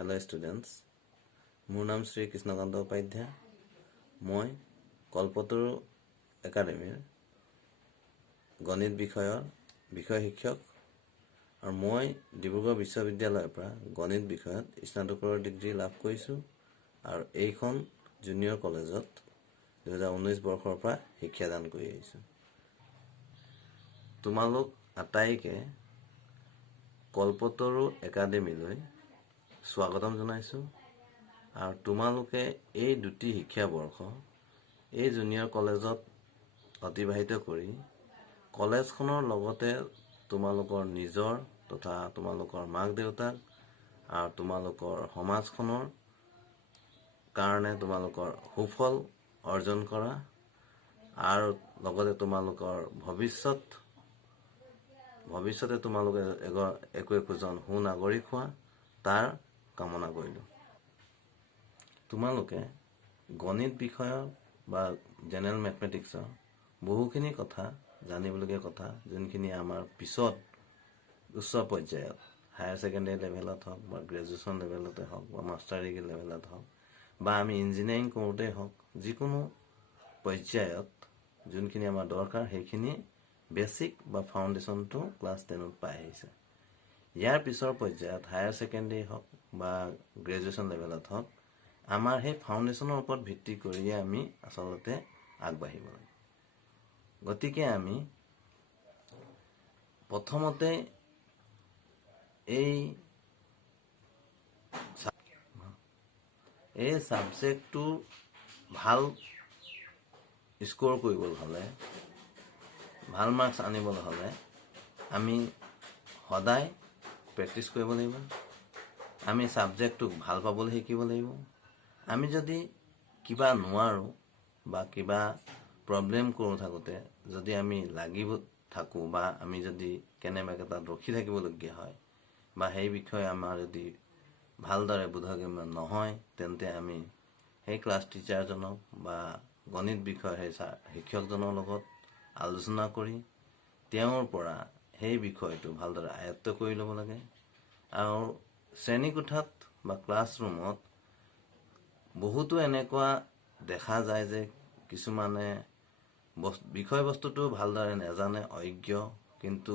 Hello students, মোৰ নাম শ্ৰী কৃষ্ণকান্ত উপাধ্যায়। মই কল্পতৰু একাডেমীৰ গণিত বিষয় শিক্ষক আৰু মই ডিব্ৰুগড় বিশ্ববিদ্যালয়ৰ পৰা গণিত বিষয়ত স্নাতকৰ ডিগ্ৰী লাভ কৰিছোঁ আৰু এইখন জুনিয়ৰ কলেজত 2019 বৰ্ষৰ পৰা শিক্ষাদান কৰি আহিছোঁ। তোমালোক আটাইকে কল্পতৰু একাডেমীলৈ স্বাগতম জনাইছোঁ আৰু তোমালোকে এই দুটি শিক্ষাবৰ্ষ এই জুনিয়ৰ কলেজত অতিবাহিত কৰি কলেজখনৰ লগতে তোমালোকৰ নিজৰ তথা তোমালোকৰ মাক দেউতাক আৰু তোমালোকৰ সমাজখনৰ কাৰণে তোমালোকৰ সুফল অৰ্জন কৰা আৰু লগতে তোমালোকৰ ভৱিষ্যতে তোমালোকে একোজন সুনাগৰিক হোৱা তাৰ কামনা কৰিলোঁ। তোমালোকে গণিত বিষয়ৰ বা জেনেৰেল মেথমেটিক্সৰ বহুখিনি কথা জানিবলগীয়া কথা যোনখিনি আমাৰ পিছত উচ্চ পৰ্যায়ত হায়াৰ ছেকেণ্ডেৰী লেভেলত হওক বা গ্ৰেজুৱেশ্যন লেভেলতে হওক বা মাষ্টাৰ ডিগ্ৰী লেভেলত হওক বা আমি ইঞ্জিনিয়াৰিং কৰোঁতেই হওক যিকোনো পৰ্যায়ত যোনখিনি আমাৰ দৰকাৰ সেইখিনি বেছিক বা ফাউণ্ডেশ্যনটো ক্লাছ 10ত পাই আহিছে। ইয়াৰ পিছৰ পৰ্যায়ত হায়াৰ ছেকেণ্ডেৰী হওক বা গ্ৰেজুৱেশ্যন লেভেলত হওক আমাৰ সেই ফাউণ্ডেশ্যনৰ ওপৰত ভিত্তি কৰিয়ে আমি আচলতে আগবাঢ়িব লাগে। গতিকে আমি প্ৰথমতে এই ছাবজেক্টটো ভাল স্ক'ৰ কৰিবলৈ হ'লে ভাল মাৰ্কছ আনিবলৈ হ'লে আমি সদায় প্ৰেক্টিছ কৰিব লাগিব। আমি ছাবজেক্টটোক ভাল পাবলৈ শিকিব লাগিব। আমি যদি কিবা নোৱাৰোঁ বা কিবা প্ৰব্লেম কৰোঁ থাকোঁতে যদি আমি লাগিব থাকোঁ বা আমি যদি কেনেবাকৈ তাত ৰখি থাকিবলগীয়া হয় বা সেই বিষয়ে আমাৰ যদি ভালদৰে বোধগম্য নহয় তেন্তে আমি সেই ক্লাছ টিচাৰজনক বা গণিত বিষয়ৰ সেই শিক্ষকজনৰ লগত আলোচনা কৰি তেওঁৰ পৰা সেই বিষয়টো ভালদৰে আয়ত্ব কৰি ল'ব লাগে। আৰু শ্ৰেণীকোঠাত বা ক্লাছৰুমত বহুতো এনেকুৱা দেখা যায় যে কিছুমানে বিষয়বস্তুটো ভালদৰে নাজানে, অজ্ঞ, কিন্তু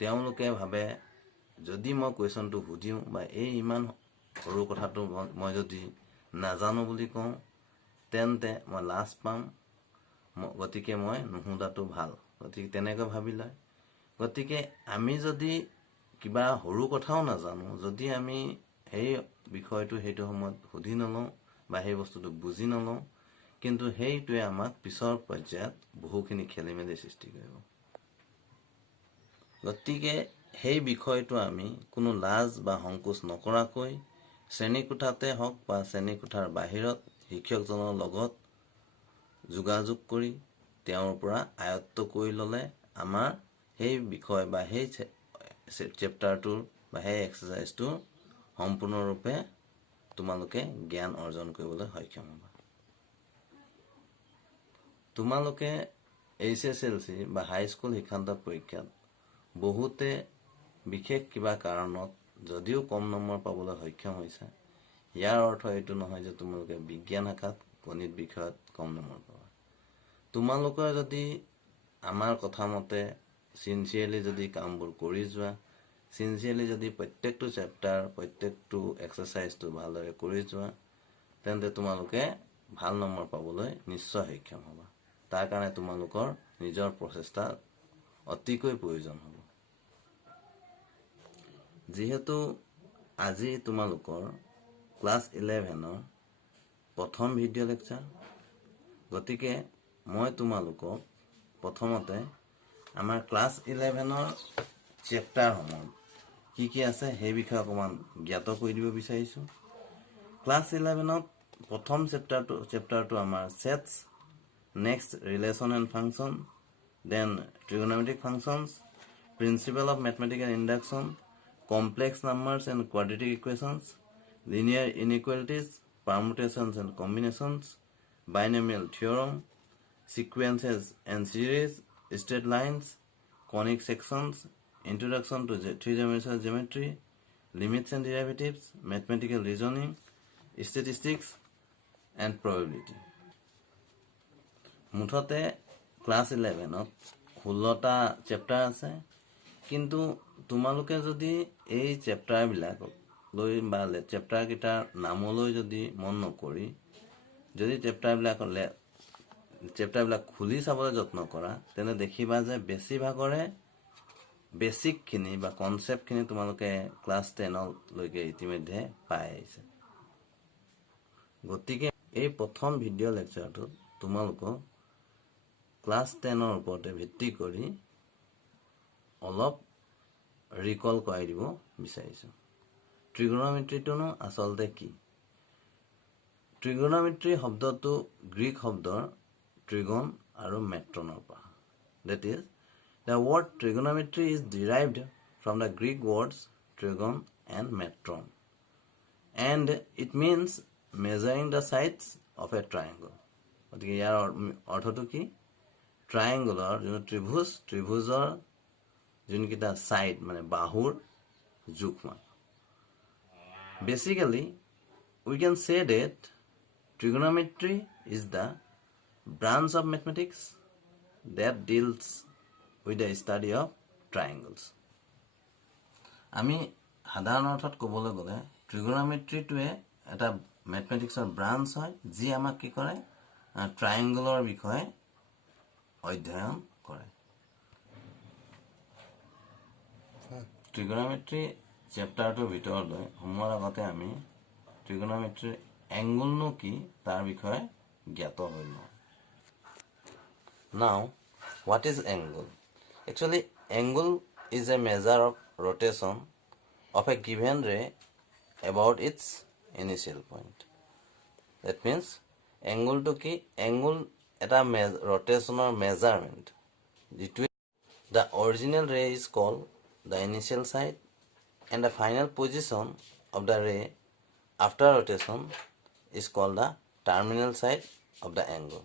তেওঁলোকে ভাবে যদি মই কুৱেশ্যনটো সুধিওঁ বা এই ইমান সৰু কথাটো মই যদি নাজানো বুলি কওঁ তেন্তে মই লাজ পাম, গতিকে মই নুসুধাটো ভাল, গতিকে তেনেকৈ ভাবি লয়। গতিকে আমি যদি কিবা সৰু কথাও নাজানো, যদি আমি সেই বিষয়টো সেইটো সময়ত সুধি নলওঁ বা সেই বস্তুটো বুজি নলওঁ, কিন্তু সেইটোৱে আমাক পিছৰ পৰ্যায়ত বহুখিনি খেলি মেলি সৃষ্টি কৰিব। গতিকে সেই বিষয়টো আমি কোনো লাজ বা সংকোচ নকৰাকৈ শ্ৰেণীকোঠাতে হওক বা শ্ৰেণীকোঠাৰ বাহিৰত শিক্ষকজনৰ লগত যোগাযোগ কৰি তেওঁৰ পৰা আয়ত্ব কৰি ল'লে আমাৰ সেই বিষয় বা সেই চেপ্টাৰটোৰ বা সেই এক্সাৰচাইজটোৰ সম্পূৰ্ণৰূপে তোমালোকে জ্ঞান অৰ্জন কৰিবলৈ সক্ষম হ'বা। তোমালোকে HSLC বা হাইস্কুল শিক্ষান্ত পৰীক্ষাত বহুতে বিশেষ কিবা কাৰণত যদিও কম নম্বৰ পাবলৈ সক্ষম হৈছে, ইয়াৰ অৰ্থ এইটো নহয় যে তোমালোকে বিজ্ঞান শাখাত গণিত বিষয়ত কম নম্বৰ পাবা। তোমালোকৰ যদি আমাৰ কথা মতে চিনচিয়াৰলি যদি কামবোৰ কৰি যোৱা, চিনচিয়াৰলি যদি প্ৰত্যেকটো চেপ্টাৰ প্ৰত্যেকটো এক্সাৰচাইজটো ভালদৰে কৰি যোৱা, তেন্তে তোমালোকে ভাল নম্বৰ পাবলৈ নিশ্চয় সক্ষম হ'বা। তাৰ কাৰণে তোমালোকৰ নিজৰ প্ৰচেষ্টা অতিকৈ প্ৰয়োজন হ'ব। যিহেতু আজি তোমালোকৰ ক্লাছ 11ৰ প্ৰথম ভিডিঅ' লেকচাৰ, গতিকে মই তোমালোকক প্ৰথমতে আমাৰ ক্লাছ 11ৰ চেপ্টাৰসমূহ কি কি আছে সেই বিষয়ে অকণমান জ্ঞাত কৰি দিব বিচাৰিছোঁ। ক্লাছ 11ত প্ৰথম চেপ্টাৰটো আমাৰ sets, next relation and function, then trigonometric functions, principle of mathematical induction, complex numbers and quadratic equations, linear inequalities, permutations and combinations, binomial theorem, sequences and series, straight lines, conic sections, introduction to three-dimensional geometry, limits and derivatives, mathematical reasoning, statistics, and probability. মুঠতে class 11ত 16টা chapter আছে কিন্তু তোমালোকে যদি এই চেপ্টাৰবিলাক লৈ বা চেপ্টাৰকেইটাৰ নামলৈ যদি মন নকৰি যদি চেপ্টাৰবিলাক খুলি চাবলৈ যত্ন কৰা তেনে দেখিবা যে বেছিভাগৰে বেছিকখিনি বা কনচেপ্টখিনি তোমালোকে ক্লাছ 10লৈকে ইতিমধ্যে পাই আহিছে গতিকে এই প্ৰথম ভিডিঅ' লেকচাৰটোত তোমালোকক ক্লাছ 10ৰ ওপৰতে ভিত্তি কৰি অলপ ৰিকল কৰাই দিব বিচাৰিছোঁ ট্ৰিগোনোমেট্ৰিটোনো আচলতে কি ট্ৰিগোনোমেট্ৰি শব্দটো গ্ৰীক শব্দৰ ট্ৰিগন আৰু মেট্ৰনৰ পৰা that is the word trigonometry is derived from the Greek words trigon and metron and it means measuring the sides of a triangle গতিকে ইয়াৰ অৰ্থটো কি ট্ৰায়াঙ্গুলৰ যোন ত্ৰিভুজৰ যোনকেইটা সাইড মানে বাহুৰ জোখমান basically we can say that trigonometry is the branch of mathematics that deals with the study of triangles আমি সাধাৰণ অৰ্থত ক'বলৈ গ'লে ট্ৰিগোনোমেট্ৰিটোৱে এটা ম্যাথমেটিক্সৰ ব্ৰাঞ্চ হয় যি আমাক কি কৰে ট্ৰায়াঙ্গলৰ বিষয়ে অধ্যয়ন কৰে ট্ৰিগোনোমেট্ৰি চেপ্টাৰটোৰ ভিতৰলৈ সোমোৱাৰ আগতে আমি ট্ৰিগোনোমেট্ৰিৰ এংগলনো কি তাৰ বিষয়ে জ্ঞাত হৈ লওঁ Now, what is angle? Actually, angle is a measure of rotation of a given ray about its initial point. That means, angle to ki angle at a rotational measurement. The original ray is called the initial side and the final position of the ray after rotation is called the terminal side of the angle.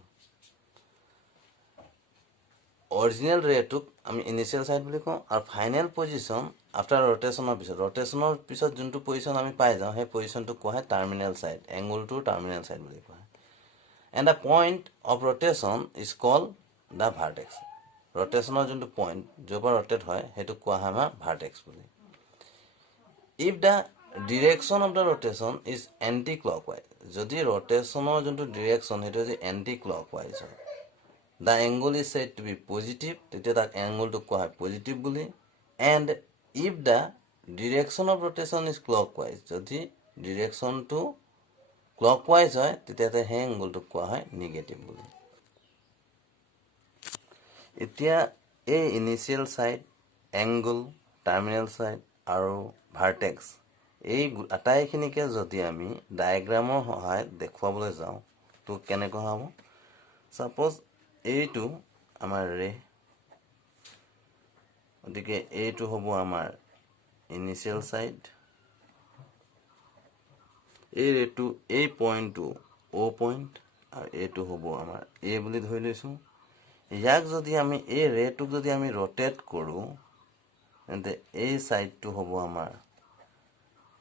Original ray took initial side বুলি কওঁ আৰু final position after ৰোটেশনৰ পিছত যোনটো position আমি পাই যাওঁ সেই পজিশনটো কোৱা হয় টাৰ্মিনেল সাইড এংগলটো টাৰ্মিনেল সাইড বুলি কোৱা হয় and the point of rotation is called the vertex ৰোটেশনৰ যোনটো পইণ্ট য'ৰ পৰা ৰোটেট হয় সেইটো কোৱা হয় আমাৰ ভাৰ্টেক্স বুলি if the direction of the rotation is anticlockwise যদি ৰোটেশনৰ যোনটো ডিৰেকশ্যন সেইটো যদি এণ্টি ক্লকৱাইজ হয় The angle is said to be positive. তেতিয়া তাক angle to কোৱা হয় positive বুলি and if the direction of rotation is clockwise যদি direction to clockwise হয় তেতিয়া সেই angle to কোৱা হয় negative বুলি এতিয়া এই initial side angle terminal side আৰু vertex এই আটাইখিনিকে যদি আমি ডায়াগ্ৰামৰ সহায়ত দেখুৱাবলৈ যাওঁ তো কেনেকৈ হ'ব সাপোজ এইটো আমাৰ ৰে ওদিকে এইটো হ'ব আমাৰ ইনিশিয়াল সাইড এই ৰেটো এই পইণ্টটো ও পইণ্ট আৰু এইটো হ'ব আমাৰ এ বুলি ধৰি লৈছো ইয়াক যদি আমি এই ৰেটোক যদি আমি ৰোটেট কৰো তেন্তে এই সাইডটো হ'ব আমাৰ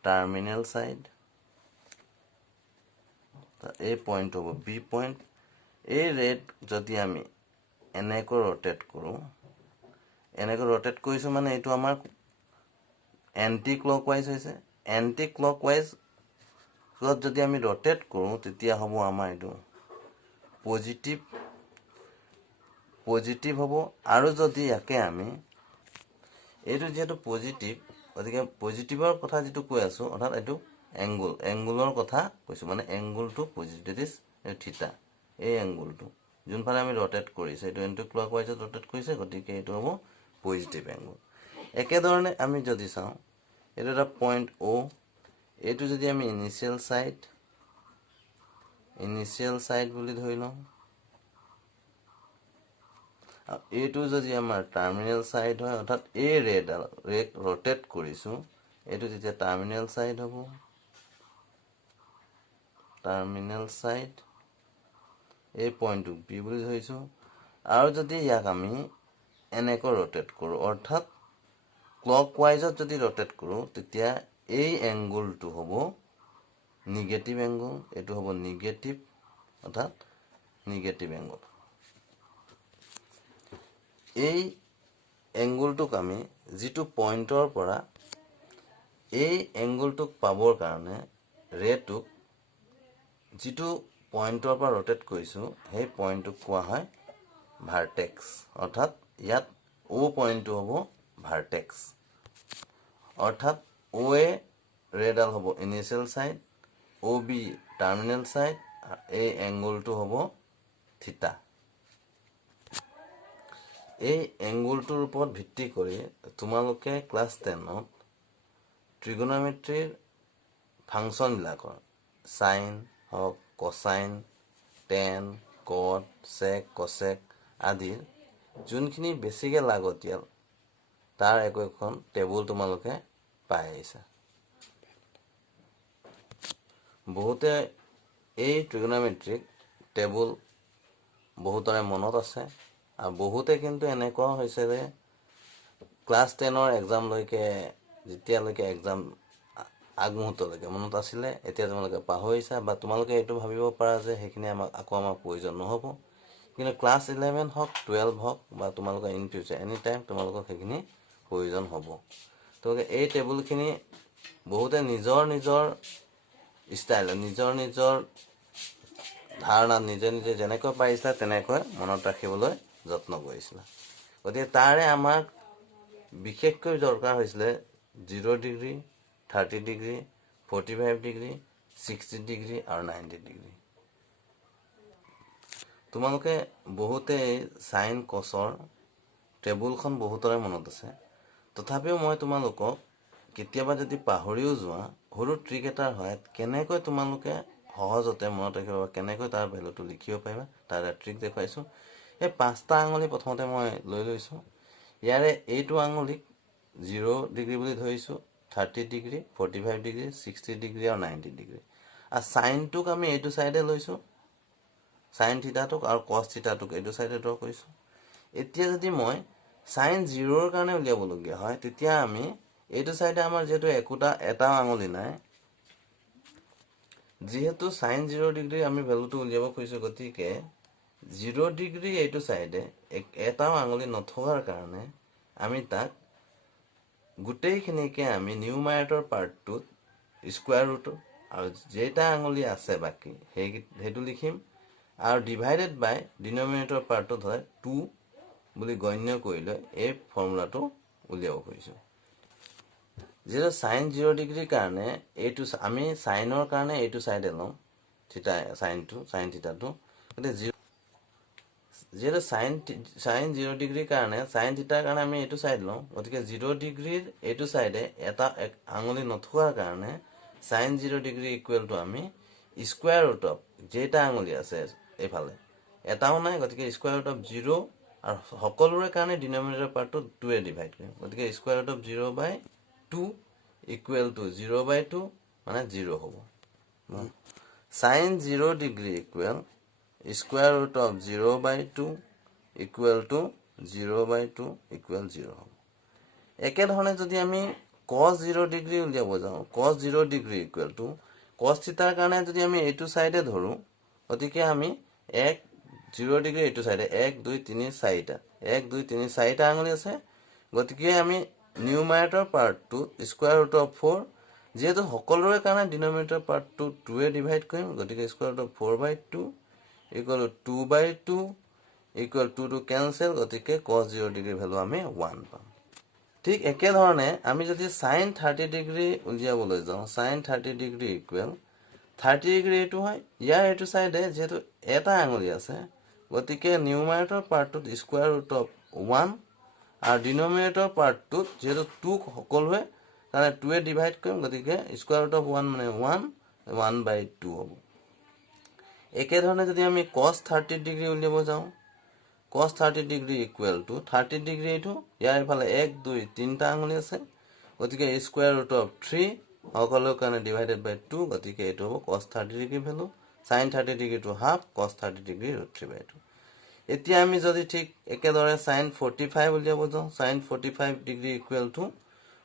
টাৰ্মিনেল সাইড এই পইণ্ট হ'ব বি পইণ্ট এই ৰেট যদি আমি এনেকৈ ৰোটেট কৰিছো মানে এইটো আমাৰ এন্টি ক্লকৱাইজ হৈছে এন্টি ক্লকৱাইজ যদি আমি ৰোটেট কৰো তেতিয়া হ'ব আমাৰ এইটো পজিটিভ হ'ব আৰু যদি ইয়াকে আমি এইটো যেটো পজিটিভ গতিকে পজিটিভৰ কথা যেটো কৈ আছো অৰ্থাৎ এইটো এংগুলৰ কথা কৈছো মানে এংগুলটো পজিটিভ ইজ থিটা এই এংগুলটো যোনফালে আমি ৰোটেট কৰিছে এইটো এন্টি ক্লকৱাইজত ৰোটেট কৰিছে গতিকে এইটো হ'ব পজিটিভ এংগুল একে ধৰণে আমি যদি চাওঁ এইটো এটা পইণ্ট ও এইটো যদি আমি ইনিশিয়াল সাইড বুলি ধৰি লওঁ এইটো যদি আমাৰ টাৰ্মিনেল সাইড হয় অৰ্থাৎ এই ৰেডাল ৰোটেট কৰিছো এইটো যেতিয়া টাৰ্মিনেল সাইড হ'ব টাৰ্মিনেল সাইড এই পইণ্টটো বি বুলি ধৰিছো আৰু যদি ইয়াক আমি এনেকৈ ৰোটেট কৰো অৰ্থাৎ ক্লকৱাইজত যদি ৰোটেট কৰো তেতিয়া এই এংগুলটো হ'ব নিগেটিভ এংগুল, এইটো হ'ব নিগেটিভ, অৰ্থাৎ নিগেটিভ এংগুল। এই এংগুলটোক আমি যিটো পইণ্টৰ পৰা এই এংগুলটোক পাবৰ কাৰণে ৰেটোক যিটো পইণ্টৰ পৰা ৰোটেট কৰিছোঁ সেই পইণ্টটোক কোৱা হয় ভাৰ্টেক্স, অৰ্থাৎ ইয়াত অ' পইণ্টটো হ'ব ভাৰ্টেক্স, অৰ্থাৎ অ' এ ৰেডাল হ'ব ইনিচিয়েল ছাইড, অ' বি টাৰ্মিনেল ছাইড, এই এংগুলটো হ'ব থিটা। এই এংগুলটোৰ ওপৰত ভিত্তি কৰি তোমালোকে ক্লাছ 10ত ট্ৰিগোনমেট্ৰিৰ ফাংচনবিলাকৰ চাইন হওক, কচাইন, টেন, কট, চেক, কচেক আদিৰ যোনখিনি বেছিকৈ লাগতিয়াল তাৰ একোখন টেবুল তোমালোকে পাই আহিছা। বহুতে এই ট্ৰিগোনমেট্ৰিক টেবুল বহুতৰে মনত আছে, আৰু বহুতে কিন্তু এনেকুৱা হৈছে যে ক্লাছ 10ৰ এক্সামলৈকে যেতিয়ালৈকে এক্সাম আগমুহূৰ্তলৈকে মনত আছিলে, এতিয়া তোমালোকে পাহৰিছা, বা তোমালোকে এইটো ভাবিব পাৰা যে সেইখিনি আমাৰ প্ৰয়োজন নহ'ব, কিন্তু ক্লাছ 11 হওক 12 হওক বা তোমালোকৰ ইন ফিউচাৰ এনি টাইম তোমালোকক সেইখিনি প্ৰয়োজন হ'ব। তোমালোকে এই টেবুলখিনি বহুতে নিজৰ নিজৰ ষ্টাইল, নিজৰ নিজৰ ধাৰণা নিজে নিজে যেনেকৈ পাৰিছিলা তেনেকৈ মনত ৰাখিবলৈ যত্ন কৰিছিলা। গতিকে তাৰে আমাক বিশেষকৈ দৰকাৰ হৈছিলে 0 ডিগ্ৰী, 30 ডিগ্ৰী, 45 ডিগ্ৰী, 60 ডিগ্ৰী আৰু 90 ডিগ্ৰী। তোমালোকে বহুতে চাইন কচৰ টেবুলখন বহুতৰে মনত আছে, তথাপিও মই তোমালোকক কেতিয়াবা যদি পাহৰিও যোৱা সৰু ট্ৰিক এটাৰ সহায়ত কেনেকৈ তোমালোকে সহজতে মনত ৰাখিব বা কেনেকৈ তাৰ ভেলুটো লিখিব পাৰিবা তাৰ এটা ট্ৰিক দেখুৱাইছোঁ। এই 5টা আঙুলি প্ৰথমতে মই লৈ লৈছোঁ, ইয়াৰে এইটো আঙুলিক 0 ডিগ্ৰী বুলি ধৰিছোঁ, 30 ডিগ্ৰী, 45 ডিগ্ৰী, 60 ডিগ্ৰী আৰু 90 ডিগ্ৰী। আৰু চাইনটোক আমি এইটো ছাইডে লৈছোঁ, চাইন থিটাটোক, আৰু কছ থিটাটোক এইটো ছাইডে ড্ৰ কৰিছোঁ। এতিয়া যদি মই চাইন 0ৰ কাৰণে উলিয়াবলগীয়া হয় তেতিয়া আমি এইটো ছাইডে আমাৰ যিহেতু এটাও আঙুলি নাই, যিহেতু চাইন 0 ডিগ্ৰী আমি ভেলুটো উলিয়াব খুজিছোঁ, গতিকে 0 ডিগ্ৰী এইটো ছাইডে এটাও আঙুলি নথকাৰ কাৰণে আমি তাক গোটেইখিনিকে আমি নিউমাৰেটৰ পাৰ্টটোত স্কুৱাৰ ৰুট আৰু যেইটা আঙুলি আছে বাকী সেইটো লিখিম, আৰু ডিভাইডেড বাই ডিনমিনেটৰ পাৰ্টটোত হয় 2 বুলি গণ্য কৰি লৈ এই ফৰ্মুলাটো উলিয়াব খুজিছোঁ। যিহেতু চাইন 0 ডিগ্ৰীৰ কাৰণে এইটো আমি চাইনৰ কাৰণে এইটো ছাইডে লওঁ থিটা, চাইন থিটাটো, গতিকে যিহেতু চাইন 0 ডিগ্ৰীৰ কাৰণে চাইন থিটাৰ কাৰণে আমি এইটো ছাইড লওঁ, গতিকে 0 ডিগ্ৰীৰ এইটো ছাইডে এটা আঙুলি নথকাৰ কাৰণে চাইন 0 ডিগ্ৰী ইকুৱেলটো আমি স্কুৱাৰ ৰুট অফ যেইটা আঙুলি আছে এইফালে এটাও নাই, গতিকে স্কুৱাৰ ৰুট অফ 0, আৰু সকলোৰে কাৰণে ডিনমিনেটৰ পাৰ্টটো 2 ডিভাইড কৰিম, গতিকে square root of 0/2 equal to 0/2 মানে 0 হ'ব। Sign 0 degree equal square root of 0/2 equal to 0/2 equal 0 হ'ব। একেধৰণে যদি আমি cos 0 ডিগ্ৰী উলিয়াব যাওঁ, cos 0 degree equal to cos থিটাৰ কাৰণে যদি আমি এইটো ছাইডে ধৰোঁ, গতিকে আমি 0 ডিগ্ৰী এইটো ছাইডে 1 2 3 4টা 1 2 3 4টা আঙুলি আছে, গতিকে আমি নিউমাৰেটৰ পাৰ্টটো স্কুৱাৰ ৰুট অফ 4, যিহেতু সকলোৰে কাৰণে ডিনমিনেটৰ পাৰ্টটো 2 ডিভাইড কৰিম, গতিকে square root of 4/2 equal to 2/2 equal 2 cancel, গতিকে cos 0 ডিগ্ৰী ভেলু আমি 1 পাম। ঠিক একেধৰণে আমি যদি চাইন 30 ডিগ্ৰী উলিয়াবলৈ যাওঁ, চাইন 30 ডিগ্ৰী ইকুৱেল 30 ডিগ্ৰী এইটো হয়, ইয়াৰ এইটো ছাইডে যিহেতু এটা আঙুলি আছে, গতিকে নিউমাৰেটৰ পাৰ্টটোত স্কুৱাৰ ৰুট অফ 1 আৰু ডিনমিনেটৰ পাৰ্টটোত যিহেতু 2 সকলোৱে কাৰণে 2 ডিভাইড কৰিম, গতিকে স্কুৱাৰ ৰুট অফ 1 মানে 1/2 হ'ব। একেধৰণে যদি আমি cos 30 ডিগ্ৰী উলিয়াব যাওঁ, cos 30 degree equal two 30 degree এইটো, ইয়াৰ এইফালে 1 2 3টা আঙুলি আছে, গতিকে স্কুৱাৰ ৰুট অফ 3 সকলোৰে কাৰণে ডিভাইডেড বাই 2, গতিকে এইটো হ'ব cos 30 ডিগ্ৰী ভেলু, চাইন 30 ডিগ্ৰীটো হাফ, cos 30 ডিগ্ৰী √3/2। এতিয়া আমি যদি ঠিক একেদৰে চাইন 45 উলিয়াব যাওঁ, চাইন 45 ডিগ্ৰী ইকুৱেল টু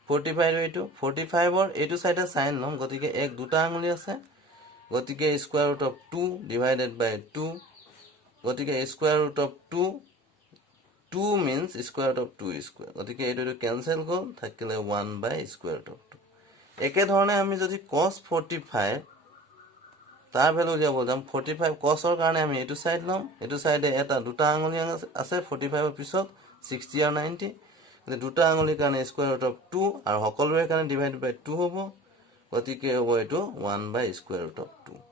45 এইটো 45ৰ এইটো সাইডে সাইন লম গতিকে এক দুটা আঙুলি আছে গতিকে square root of 2 divided by 2 গতিকে square root of 2 2 means square root of 2 square গতিকে এইটো ক্যান্সেল গল থাকিলে 1 by square root of 2 একে ধৰণে আমি যদি cos 45 তাৰ ভ্যালু উলিয়াব যাম 45 cos ৰ কাৰণে আমি এইটো সাইড লম এইটো সাইডে এটা দুটা আঙুলি আছে 45 ৰ পিছত 60 আৰু 90 দুটা আঙুলিৰ কাৰণে স্কয়াৰ ৰুট অফ 2 আৰু সকলোৰে কাৰণে ডিভাইড বাই 2 হ'ব গতিকে হ'ব এইটো 1 by square root of 2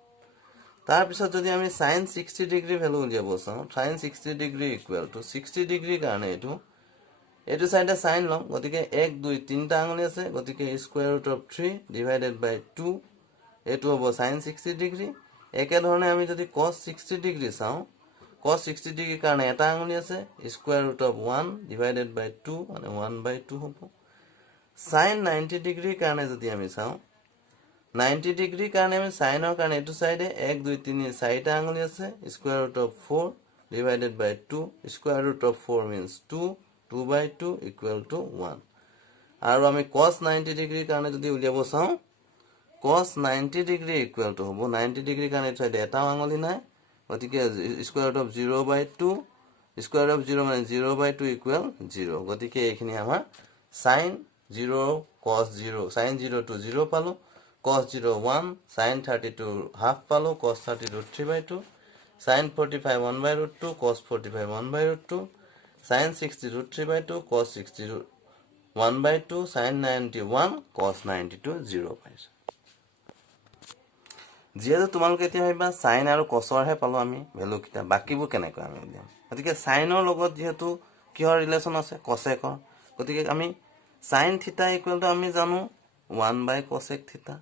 তাৰ পিছত যদি আমি sin 60 ডিগ্ৰী ভ্যালু উলিয়াব চাও sin 60 degree equal two 60 degree কাৰণে এইটো সাইডে sin লম গতিকে 1 2 তিনটা আঙুলি আছে গতিকে square root of 3 divided by 2 এইটো হ'ব sin 60 ডিগ্ৰী একে ধৰণে আমি যদি cos 60 ডিগ্ৰী চাও cos 60 ডিগ্ৰী কাৰণে এটা আঙুলি আছে square root of 1 divided by 2 মানে 1 by 2 হ'ব sin 90 ডিগ্ৰী কাৰণে যদি আমি চাও 90 ডিগ্ৰী কাৰণে আমি সাইনৰ কাৰণে এটো সাইডে 1 2 3 চাৰিটা আঙুলি আছে square root of 4 divided by 2 square root of 4 means 2 2 by 2 equal to 1 আৰু আমি cos 90 ডিগ্ৰী কাৰণে যদি উলিয়াব চাও cos 90 ডিগ্ৰী ইকুৱেল টু হ'ব 90 ডিগ্ৰী কাৰণে এটো সাইডে এটা আঙুলি নাই গতিকে square root of 0 by 2 square root of 0 মানে 0 by 2 equal 0 গতিকে এইখিনি আমাৰ sin 0 cos 0 sin 0 to 0 পালো cos 0 1 sin 32 half পালো cos 30 root 3 by 2 sin 45 1 by root 2 cos 45 1 by root 2 sin 60 root 3 by 2 cos 60 1 by 2 sin 91 cos 92 0 পাইছো যেহেতু তোমালোকে এতিয়া ভাবিবা sin আৰু cos ৰ হে পালো আমি ভ্যালু কিটা বাকিবোৰ কেনেকৈ আমি উলিয়াম গতিকে sin ৰ লগত যেহেতু কিহৰ ৰিলেচন আছে cosec ৰ গতিকে আমি sin থিটা ইকুৱেল টু আমি জানো 1 by cosec থিটা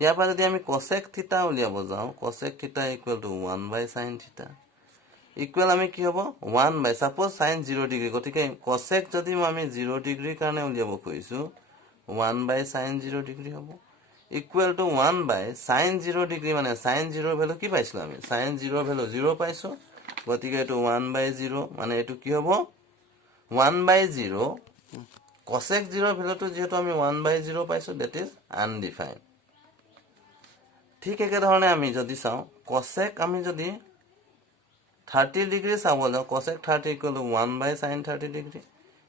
ইয়াৰ পৰা যদি আমি cosec থিটা উলিয়াব যাও cosec থিটা ইকুৱেল টু 1 by sin থিটা ইকুৱেল আমি কি হ'ব 1 by সাপোজ sin 0 ডিগ্ৰী গতিকে cosec যদি আমি 0 ডিগ্ৰী কাৰণে উলিয়াব কৈছো 1 by sin 0 ডিগ্ৰী হ'ব equal to 1 by sin 0 degree মানে sin 0 ভ্যালু কি পাইছো আমি sin 0 ভ্যালু 0 পাইছো গতিকে এটো 1 by 0 মানে এটো কি হ'ব 1 by 0 cosec 0 ভ্যালুটো যেহেতু আমি 1 by 0 পাইছো that is undefined ঠিক একে ধৰণে আমি যদি চাও cosec আমি যদি 30 ডিগ্ৰী চাব যাও cosec 30 equal to 1 by sin 30 degree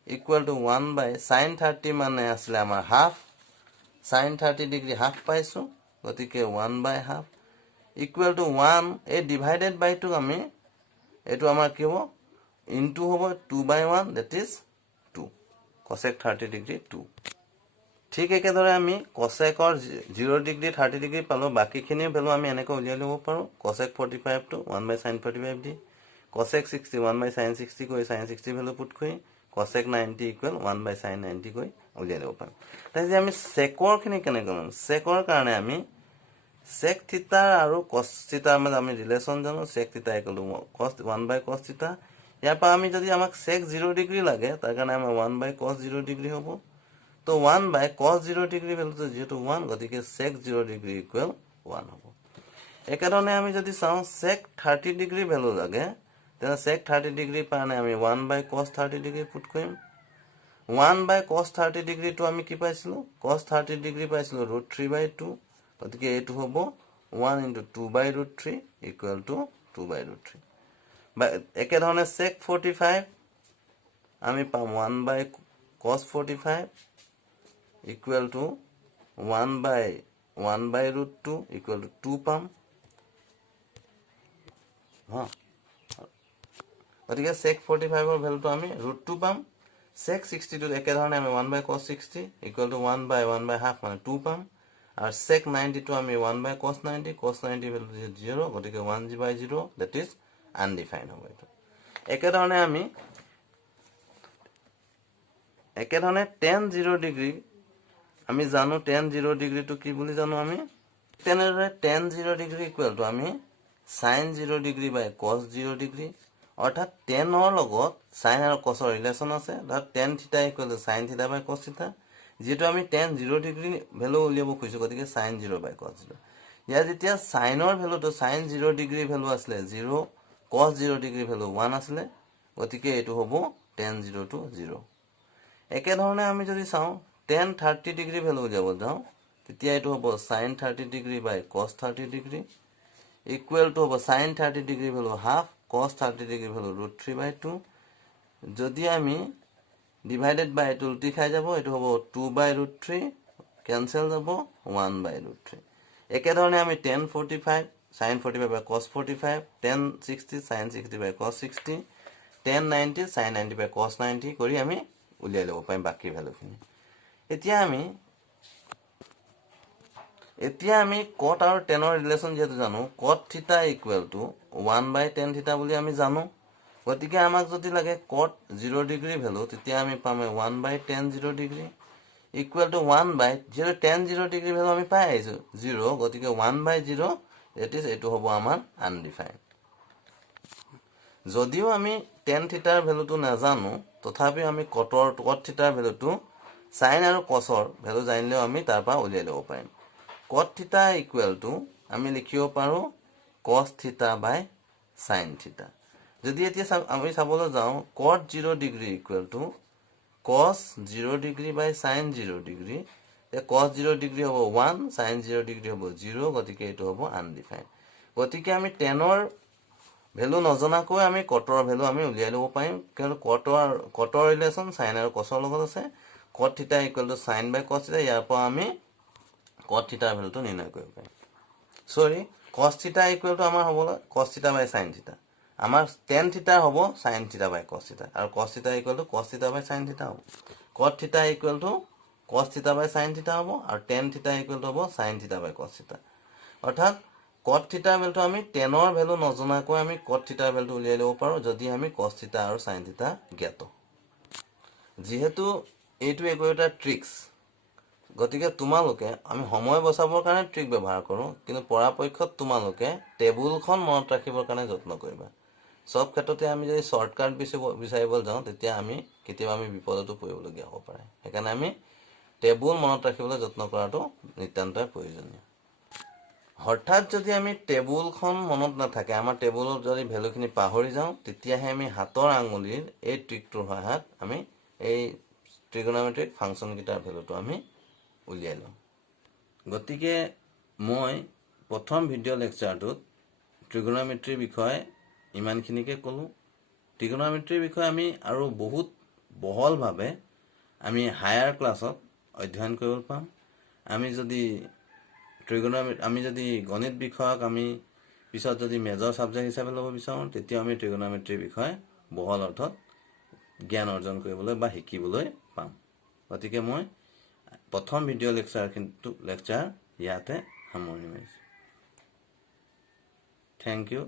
equal to 1 by sin 30 মানে আসলে আমাৰ half sin 30 ডিগ্ৰী half পাইছো গতিকে 1 by half equal to 1 এ ডিভাইডেড বাই 2 আমি এটো আমাৰ কি হ'ব into হ'ব 2 by 1 that is 2 cosec 30 degree 2 ঠিক একে ধৰে আমি cosec ৰ 0 ডিগ্ৰী 30 ডিগ্ৰী পালো বাকিখিনি ভ্যালু আমি এনেকৈ উলিয়াই লব পাৰো cosec 45 to 1 by sin 45 the cosec 60 1 by sin 60 কৈ sin 60 ভ্যালু পুট কৰি cosec 90 equal 1 by sin 90 কৈ উলিয়াই লব পাৰো তাই যে আমি sec ৰ খিনি কেনে কৰিম sec ৰ কাৰণে আমি sec থিটা আৰু cos থিটা মানে আমি ৰিলেচন জানো sec থিটা equal to cos 1 by cos থিটা ইয়াৰ পৰা আমি যদি আমাক sec 0 ডিগ্ৰী লাগে তাৰ কাৰণে আমাৰ 1 by cos 0 ডিগ্ৰী হ'ব তো 1 by cos 0 ডিগ্ৰী ভ্যালু যেটো 1 গতিকে sec 0 ডিগ্ৰী ইকুৱেল 1 হ'ব একেধৰণে আমি যদি চাও sec 30 ডিগ্ৰী ভ্যালু লাগে তেনে sec 30 ডিগ্ৰী পানে আমি 1 by cos 30 ডিগ্ৰী পুট কৰিম 1 by cos 30 ডিগ্ৰী তো আমি কি পাইছিলো cos 30 ডিগ্ৰী পাইছিলো √3 by 2 গতিকে এটো হ'ব 1 into 2 by √3 equal to 2 by √3 বা একেধৰণে sec 45 আমি পাম 1 by cos 45 equal to 1 by √2 equal to 2 পাম হা গতিকে sec 45 ৰ ভ্যালুটো আমি √2 পাম sec 60 টো একে ধৰণে আমি 1 by cos 60 equal to 1 by half মানে 2 পাম আৰু sec 90 টো আমি 1 by cos 90 ভ্যালু 0 গতিকে 1 by 0 that is undefined হ'ব এটো একে ধৰণে আমি একে ধৰণে tan 0 ডিগ্ৰী আমি জানো tan 0 ডিগ্ৰী টো কি বুলি জানো আমি তেনেদৰে tan 0 ডিগ্ৰী ইকুৱেল টু আমি sin 0 degree by cos 0 degree অৰ্থাৎ tan ৰ লগত sin আৰু cos ৰ ৰিলেচন আছে ধৰ tan থিটা ইকুৱেল টু sin থিটা বাই cos থিটা যেটো আমি tan 0 ডিগ্ৰী ভ্যালু উলিয়াব খুজিছো গতিকে sin 0 বাই cos 0 ইয়া যেতিয়া sin ৰ ভ্যালুটো sin 0 ডিগ্ৰী ভ্যালু আসলে 0 cos 0 ডিগ্ৰী ভ্যালু 1 আসলে গতিকে এটো হ'ব tan 0 to 0 একে ধৰণে আমি যদি চাও tan 30 ডিগ্ৰী ভ্যালু যাব যাও তেতিয়া এটো হ'ব sin 30 degree by cos 30 degree equal to হ'ব sin 30 degree value half cos 30 degree value √3/2 যদি আমি ডিভাইডেড বাই এটো উল্টি খাই যাব এটো হ'ব 2/√3 ক্যান্সেল যাব 1/√3 একে ধৰণে আমি tan 45 sin 45 বাই cos 45 tan 60 sin 60 বাই cos 60 tan 90 sin 90 বাই cos 90 কৰি আমি উলিয়াই লব পাৰিম বাকি ভ্যালুখিনি এতিয়া আমি cot আৰু tan ৰ ৰিলেচন যেটো জানো cot θ ইকুৱেল টু 1/tan θ বুলি আমি জানো গতিকে আমাক যদি লাগে cot 0 ডিগ্ৰী ভ্যালু তেতিয়া আমি পামে 1/tan 0 degree equal two 1/0 tan 0 degree value আমি পাই আইছো 0 গতিকে 1/0 that is এটো হ'ব আমাৰ আনডিফাইন্ড যদিও আমি tan θ ৰ ভ্যালুটো না জানো তথাপি আমি cot θ ৰ ভ্যালুটো sin আৰু cos ৰ ভ্যালু জানিলেও আমি তাৰ পৰা উলিয়াই লব পাৰিম cot θ ইকুৱেল টু আমি লিখিব পাৰো cos θ বাই sin θ যদি এতিয়া আমি চাবলৈ যাও cot 0 degree equal to cos 0 degree by sin 0 degree cos 0 degree হ'ব 1 sin 0 ডিগ্ৰী হ'ব 0 গতিকে এটো হ'ব আনডিফাইন্ড গতিকে আমি tan ৰ ভ্যালু নজনাকৈ আমি cot ৰ ভ্যালু আমি উলিয়াই লব পাৰিম কাৰণ cot ৰ ৰিলেচন sin আৰু cos ৰ লগত আছে cot θ equal to sin by cos θ ইয়াৰ পৰা আমি cot θ ৰ ভ্যালুটো নিৰ্ণয় কৰিব পাৰিম সৰি cos θ ইকুৱেল টু আমাৰ হ'ব cos θ বাই sin θ আমাৰ tan θ হ'ব sin θ বাই cos θ আৰু cos θ equal to cos θ by sin θ হ'ব cot θ equal to cos θ by sin θ হ'ব আৰু tan θ ইকুৱেল টু হ'ব sin θ বাই cos θ অৰ্থাৎ cot θ ভ্যালুটো আমি tan ৰ ভ্যালু নজনাকৈ আমি cot θ ভ্যালুটো উলিয়াই লব পাৰো যদি আমি cos θ আৰু sin θ জ্ঞাত যেহেতু এইটো এটা ট্ৰিক্স গতিকে তোমালোকে আমি সময় বচাবৰ কাৰণে ট্ৰিক ব্যৱহাৰ কৰো কিন্তু পৰাপক্ষত তোমালোকে টেবুলখন মনত ৰাখিবৰ কাৰণে যত্ন কৰিবা সব ক্ষেত্ৰতে আমি যদি শৰ্টকাট বিচাৰিব যাওঁ তেতিয়া আমি কেতিয়াবা আমি বিপদতো পৰিবলগীয়া হ'ব পাৰে সেইকাৰণে আমি টেবুল মনত ৰাখিবলৈ যত্ন কৰাটো নিতান্তই প্ৰয়োজনীয় হঠাৎ যদি আমি টেবুলখন মনত নাথাকে আমাৰ টেবুলৰ যদি ভ্যালুখিনি পাহৰি যাওঁ তেতিয়াহে আমি হাতৰ আঙুলিৰ এই ট্ৰিকটোৰ সহায়ত আমি এই ট্ৰিগোনোমেট্ৰিক ফাংচন কিটাৰ ভ্যালুটো আমি উলিয়াই লওঁ গতিকে মই প্ৰথম ভিডিও লেকচাৰটোত ট্ৰিগোনোমেট্ৰিৰ বিষয়ে ইমানখিনিকে ক'লো ট্ৰিগোনোমেট্ৰিৰ বিষয়ে আমি আৰু বহুত বহলভাৱে আমি হায়াৰ ক্লাছত অধ্যয়ন কৰিব পাম আমি যদি গণিত বিষয়ক আমি পিছত যদি মেজৰ সাবজেক্ট হিচাপে ল'ব বিচাৰো তেতিয়া আমি ট্ৰিগোনোমেট্ৰিৰ বিষয়ে বহল অৰ্থত জ্ঞান অৰ্জন কৰিবলৈ বা শিকিবলৈ পাম গতিকে মই প্ৰথম ভিডিও লেকচাৰ ইয়াতে সামৰণি মাৰিছো থ্যাংক ইউ